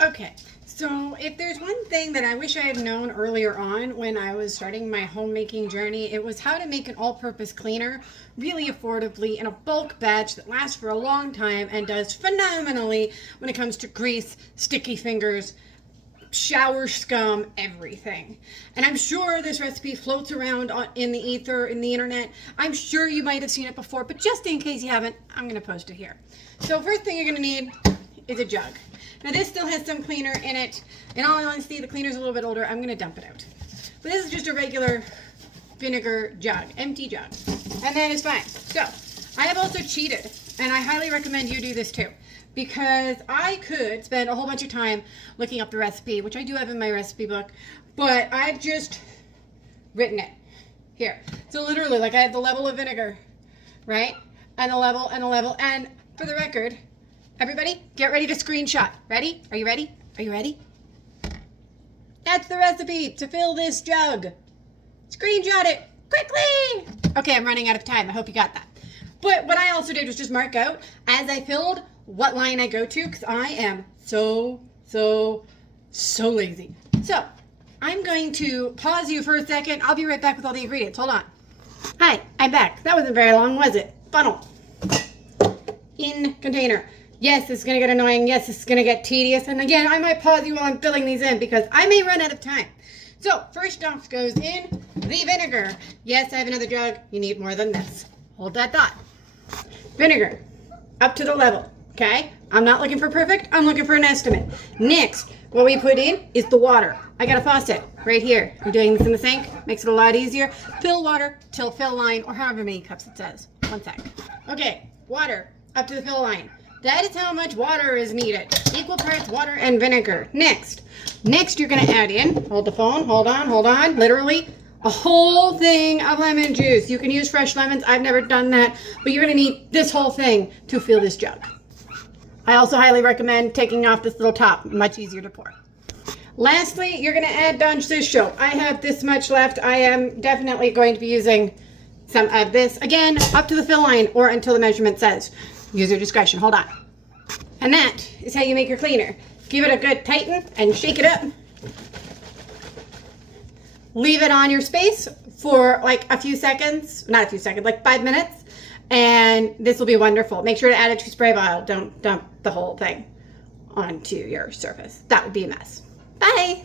Okay, so if there's one thing that I wish I had known earlier on when I was starting my homemaking journey, it was how to make an all-purpose cleaner really affordably in a bulk batch that lasts for a long time and does phenomenally when it comes to grease, sticky fingers, shower scum, everything. And I'm sure this recipe floats around in the ether, in the internet. I'm sure you might have seen it before, but just in case you haven't, I'm going to post it here. So first thing you're going to need is a jug. Now this still has some cleaner in it. In all honesty, the cleaner's a little bit older. I'm going to dump it out. But this is just a regular vinegar jug, empty jug. And that is fine. So I have also cheated, and I highly recommend you do this too, because I could spend a whole bunch of time looking up the recipe, which I do have in my recipe book, but I've just written it here. So literally, like, I have the level of vinegar, right? And the level and the level. And for the record, everybody, get ready to screenshot. Ready? Are you ready? Are you ready? That's the recipe to fill this jug. Screenshot it quickly. Okay, I'm running out of time. I hope you got that. But what I also did was just mark out as I filled what line I go to, because I am so lazy. So I'm going to pause you for a second. I'll be right back with all the ingredients. Hold on. Hi, I'm back. That wasn't very long, was it? Funnel. In container. Yes, it's going to get annoying. Yes, it's going to get tedious. And again, I might pause you while I'm filling these in because I may run out of time. So first off goes in the vinegar. Yes, I have another jug. You need more than this. Hold that thought. Vinegar. Up to the level. Okay? I'm not looking for perfect. I'm looking for an estimate. Next, what we put in is the water. I got a faucet right here. I'm doing this in the sink. Makes it a lot easier. Fill water till fill line, or however many cups it says. 1 sec. Okay, water up to the fill line. That is how much water is needed. Equal parts water and vinegar. Next you're going to add in, hold the phone, hold on, literally a whole thing of lemon juice. You can use fresh lemons. I've never done that, but you're going to need this whole thing to fill this jug. I also highly recommend taking off this little top. Much easier to pour. Lastly, you're going to add Dawn Shisho. I have this much left. I am definitely going to be using some of this. Again, up to the fill line or until the measurement says. Use your discretion. Hold on. And that is how you make your cleaner. Give it a good tighten and shake it up. Leave it on your space for like a few seconds. Not a few seconds, like 5 minutes. And this will be wonderful. Make sure to add it to a spray bottle. Don't dump the whole thing onto your surface. That would be a mess. Bye.